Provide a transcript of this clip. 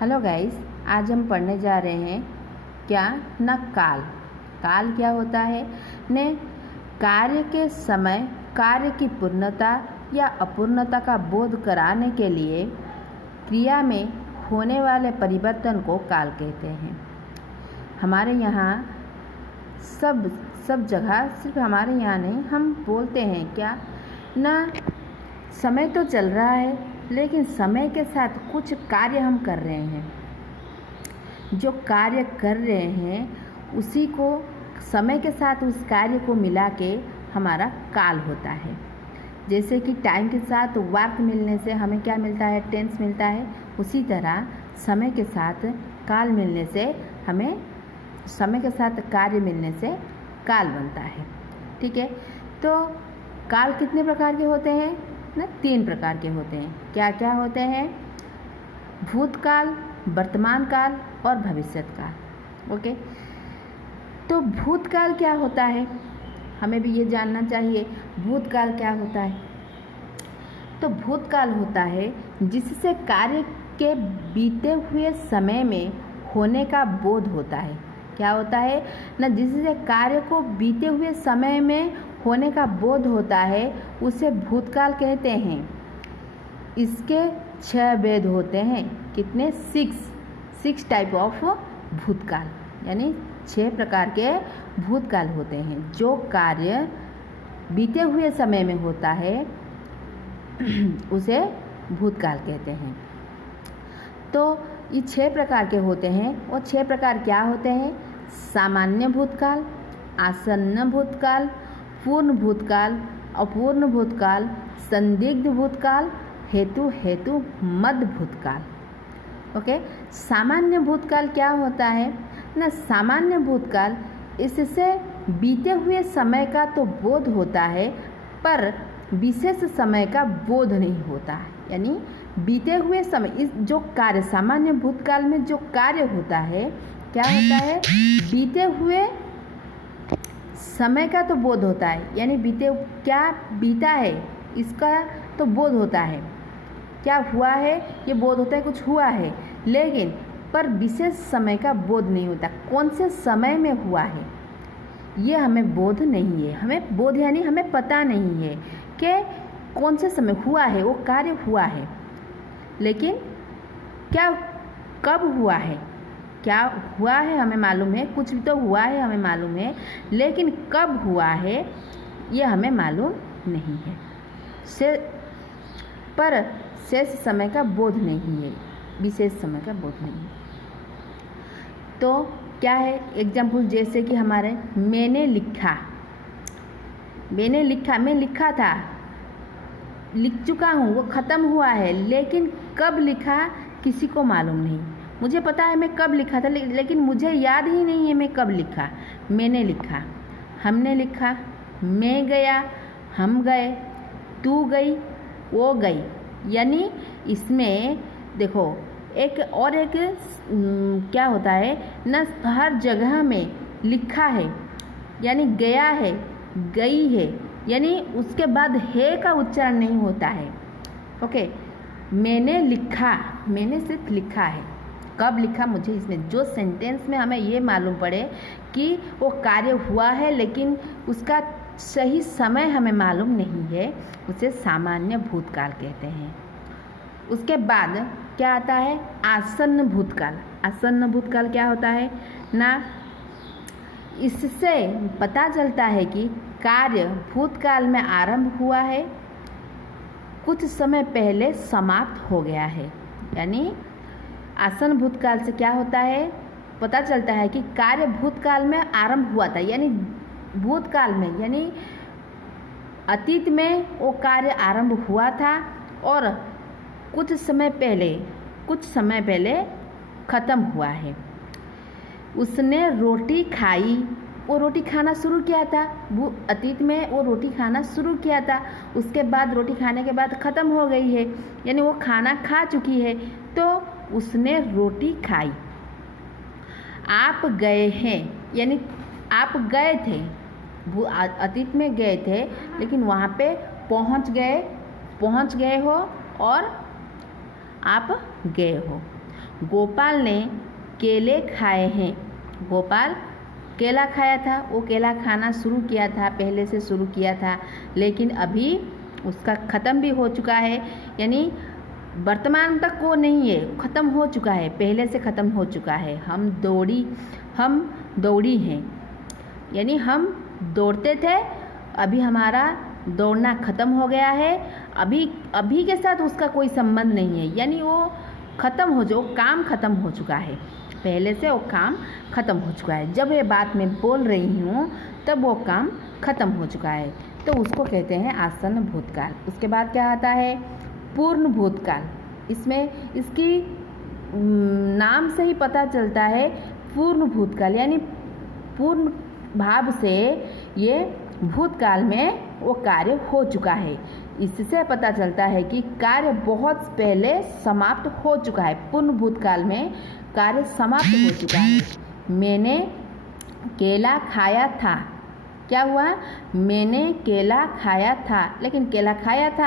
Hello guys, आज हम पढ़ने जा रहे हैं क्या न काल। काल क्या होता है ने कार्य के समय कार्य की पूर्णता या अपूर्णता का बोध कराने के लिए क्रिया में होने वाले परिवर्तन को काल कहते हैं। हमारे यहाँ सब जगह, सिर्फ हमारे यहाँ नहीं, हम बोलते हैं क्या न समय तो चल रहा है लेकिन समय के साथ कुछ कार्य हम कर रहे हैं। जो कार्य कर रहे हैं उसी को समय के साथ उस कार्य को मिला के हमारा काल होता है। जैसे कि टाइम के साथ वर्क मिलने से हमें क्या मिलता है, टेंस मिलता है। उसी तरह समय के साथ काल मिलने से हमें, समय के साथ कार्य मिलने से काल बनता है। ठीक है, तो काल कितने प्रकार के होते हैं ना? 3 प्रकार के होते हैं। क्या क्या होते हैं? भूतकाल, वर्तमान काल और भविष्यत काल। ओके, तो भूतकाल क्या होता है, हमें भी ये जानना चाहिए। भूतकाल क्या होता है? तो भूतकाल होता है जिससे कार्य के बीते हुए समय में होने का बोध होता है। क्या होता है ना? जिससे कार्य को बीते हुए समय में होने का बोध होता है, उसे भूतकाल कहते हैं। इसके 6 भेद होते हैं। कितने? 6 टाइप ऑफ भूतकाल, यानी 6 प्रकार के भूतकाल होते हैं। जो कार्य बीते हुए समय में होता है उसे भूतकाल कहते हैं। तो ये 6 प्रकार के होते हैं। और 6 प्रकार क्या होते हैं? सामान्य भूतकाल, आसन्न भूतकाल, पूर्ण भूतकाल, अपूर्ण भूतकाल, संदिग्ध भूतकाल, हेतु मध्य भूतकाल। ओके, सामान्य भूतकाल क्या होता है ना? सामान्य भूतकाल, इससे बीते हुए समय का तो बोध होता है पर विशेष समय का बोध नहीं होता है। यानी बीते हुए समय, इस जो कार्य, सामान्य भूतकाल में जो कार्य होता है, क्या होता है? बीते हुए समय का तो बोध होता है, यानी क्या बीता है इसका तो बोध होता है, क्या हुआ है ये बोध होता है, कुछ हुआ है, लेकिन पर विशेष समय का बोध नहीं होता। कौन से समय में हुआ है ये हमें बोध नहीं है। हमें बोध यानी हमें पता नहीं है कि कौन से समय हुआ है, वो कार्य हुआ है, लेकिन क्या कब हुआ है, क्या हुआ है हमें मालूम है, कुछ भी तो हुआ है हमें मालूम है, लेकिन कब हुआ है ये हमें मालूम नहीं है। पर शेष समय का बोध नहीं है, विशेष समय का बोध नहीं है। तो क्या है एग्जाम्पल? जैसे कि हमारे मैंने लिखा, मैं लिखा था, लिख चुका हूँ, वो ख़त्म हुआ है, लेकिन कब लिखा किसी को मालूम नहीं। मुझे पता है मैं कब लिखा था, लेकिन मुझे याद ही नहीं है मैं कब लिखा। मैंने लिखा, हमने लिखा, मैं गया, हम गए, तू गई, वो गई। यानी इसमें देखो एक क्या होता है ना, हर जगह में लिखा है यानी गया है, गई है, यानी उसके बाद है का उच्चारण नहीं होता है। ओके, मैंने लिखा, मैंने सिर्फ लिखा है। कब लिखा, मुझे इसमें जो सेंटेंस में हमें ये मालूम पड़े कि वो कार्य हुआ है लेकिन उसका सही समय हमें मालूम नहीं है, उसे सामान्य भूतकाल कहते हैं। उसके बाद क्या आता है? आसन्न भूतकाल। आसन्न भूतकाल क्या होता है ना? इससे पता चलता है कि कार्य भूतकाल में आरंभ हुआ है, कुछ समय पहले समाप्त हो गया है। यानी आसन्न भूतकाल से क्या होता है? पता चलता है कि कार्य भूतकाल में आरंभ हुआ था, यानी भूतकाल में यानी अतीत में वो कार्य आरंभ हुआ था और कुछ समय पहले ख़त्म हुआ है। उसने रोटी खाई, वो रोटी खाना शुरू किया था, वो अतीत में वो रोटी खाना शुरू किया था, उसके बाद रोटी खाने के बाद ख़त्म हो गई है, यानी वो खाना खा चुकी है, तो उसने रोटी खाई। आप गए हैं, यानी आप गए थे, वो अतीत में गए थे लेकिन वहाँ पे पहुँच गए हो और आप गए हो। गोपाल ने केले खाए हैं। गोपाल केला खाया था, वो केला खाना शुरू किया था, पहले से शुरू किया था, लेकिन अभी उसका ख़त्म भी हो चुका है, यानी वर्तमान तक वो नहीं है, ख़त्म हो चुका है, पहले से ख़त्म हो चुका है। हम दौड़ी हैं, यानी हम दौड़ते थे, अभी हमारा दौड़ना ख़त्म हो गया है, अभी के साथ उसका कोई संबंध नहीं है, यानी वो ख़त्म हो जो काम ख़त्म हो चुका है, पहले से वो काम ख़त्म हो चुका है। जब ये बात मैं बोल रही हूँ तब वो काम ख़त्म हो चुका है, तो उसको कहते हैं आसन्न भूतकाल। उसके बाद क्या आता है? पूर्ण भूतकाल। इसमें इसकी नाम से ही पता चलता है पूर्ण भूतकाल, यानी पूर्ण भाव से ये भूतकाल में वो कार्य हो चुका है। इससे पता चलता है कि कार्य बहुत पहले समाप्त हो चुका है, पूर्ण भूतकाल में कार्य समाप्त हो चुका है। मैंने केला खाया था, क्या हुआ? मैंने केला खाया था, लेकिन केला खाया था